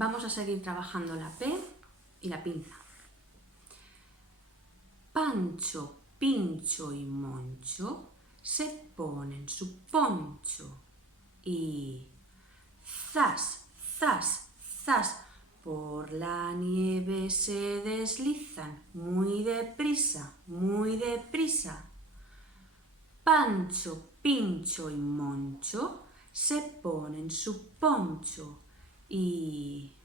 Vamos a seguir trabajando la P y la pinza. Pancho, Pincho y Moncho se ponen su poncho y zas, zas, zas, por la nieve se deslizan muy deprisa, muy deprisa. Pancho, Pincho y Moncho se ponen su poncho y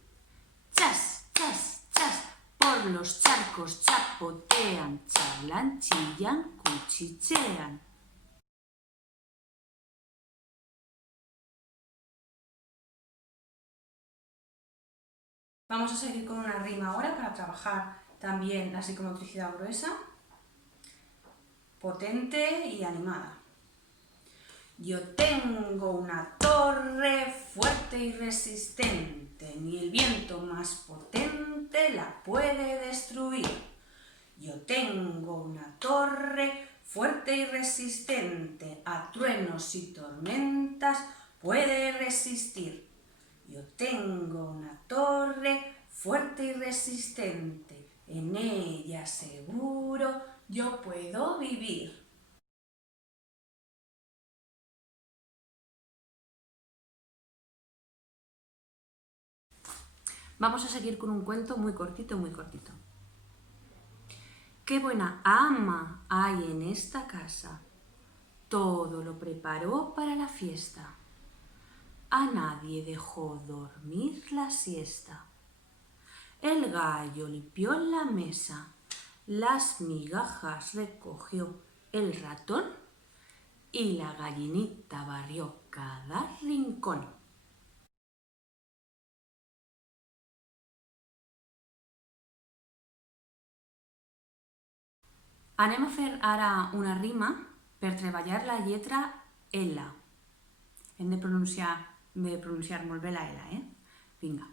chas, chas, chas, por los charcos chapotean, charlan, chillan, cuchichean. Vamos a seguir con una rima ahora para trabajar también la psicomotricidad gruesa, potente y animada. Yo tengo una torre fuerte y resistente, ni el viento más potente la puede destruir. Yo tengo una torre fuerte y resistente, a truenos y tormentas puede resistir. Yo tengo una torre fuerte y resistente, en ella seguro yo puedo vivir. Vamos a seguir con un cuento muy cortito, muy cortito. ¡Qué buena ama hay en esta casa! Todo lo preparó para la fiesta. A nadie dejó dormir la siesta. El gallo limpió la mesa, las migajas recogió el ratón y la gallinita barrió cada rincón. Anem a fer ara una rima per treballar la lletra L. Hem de pronunciar molt bé la L, Vinga.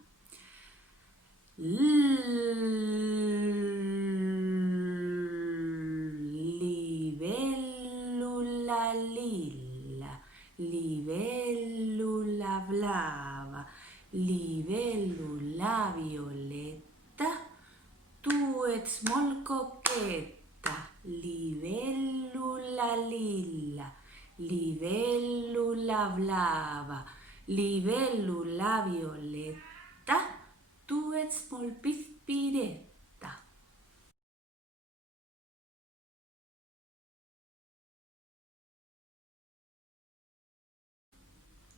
Libèl·lula lila, libèl·lula blava, libèl·lula violeta, tu ets molt coqueta. Libèl·lula lila, libèl·lula blava, libèl·lula violeta, tu ets molt pispireta.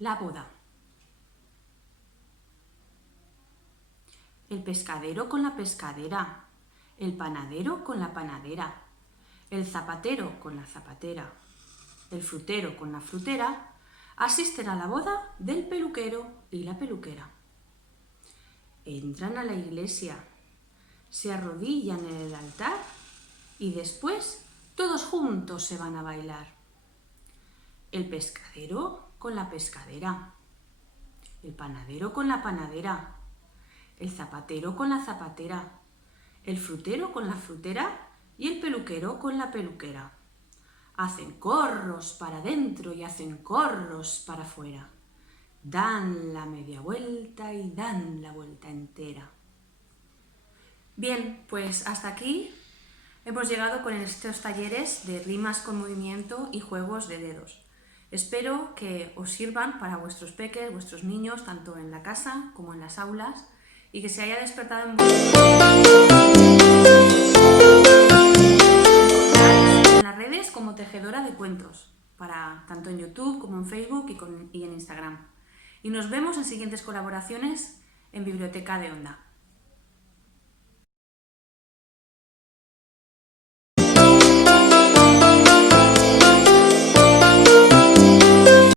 La boda. El pescadero con la pescadera, el panadero con la panadera, el zapatero con la zapatera, el frutero con la frutera, asisten a la boda del peluquero y la peluquera. Entran a la iglesia, se arrodillan en el altar y después todos juntos se van a bailar. El pescadero con la pescadera, el panadero con la panadera, el zapatero con la zapatera, el frutero con la frutera y el peluquero con la peluquera. Hacen corros para adentro y hacen corros para afuera. Dan la media vuelta y dan la vuelta entera. Bien, pues hasta aquí hemos llegado con estos talleres de rimas con movimiento y juegos de dedos. Espero que os sirvan para vuestros peques, vuestros niños, tanto en la casa como en las aulas, y que se haya despertado en las redes como tejedora de cuentos, tanto en YouTube como en Facebook y en Instagram. Y nos vemos en siguientes colaboraciones en Biblioteca de Onda.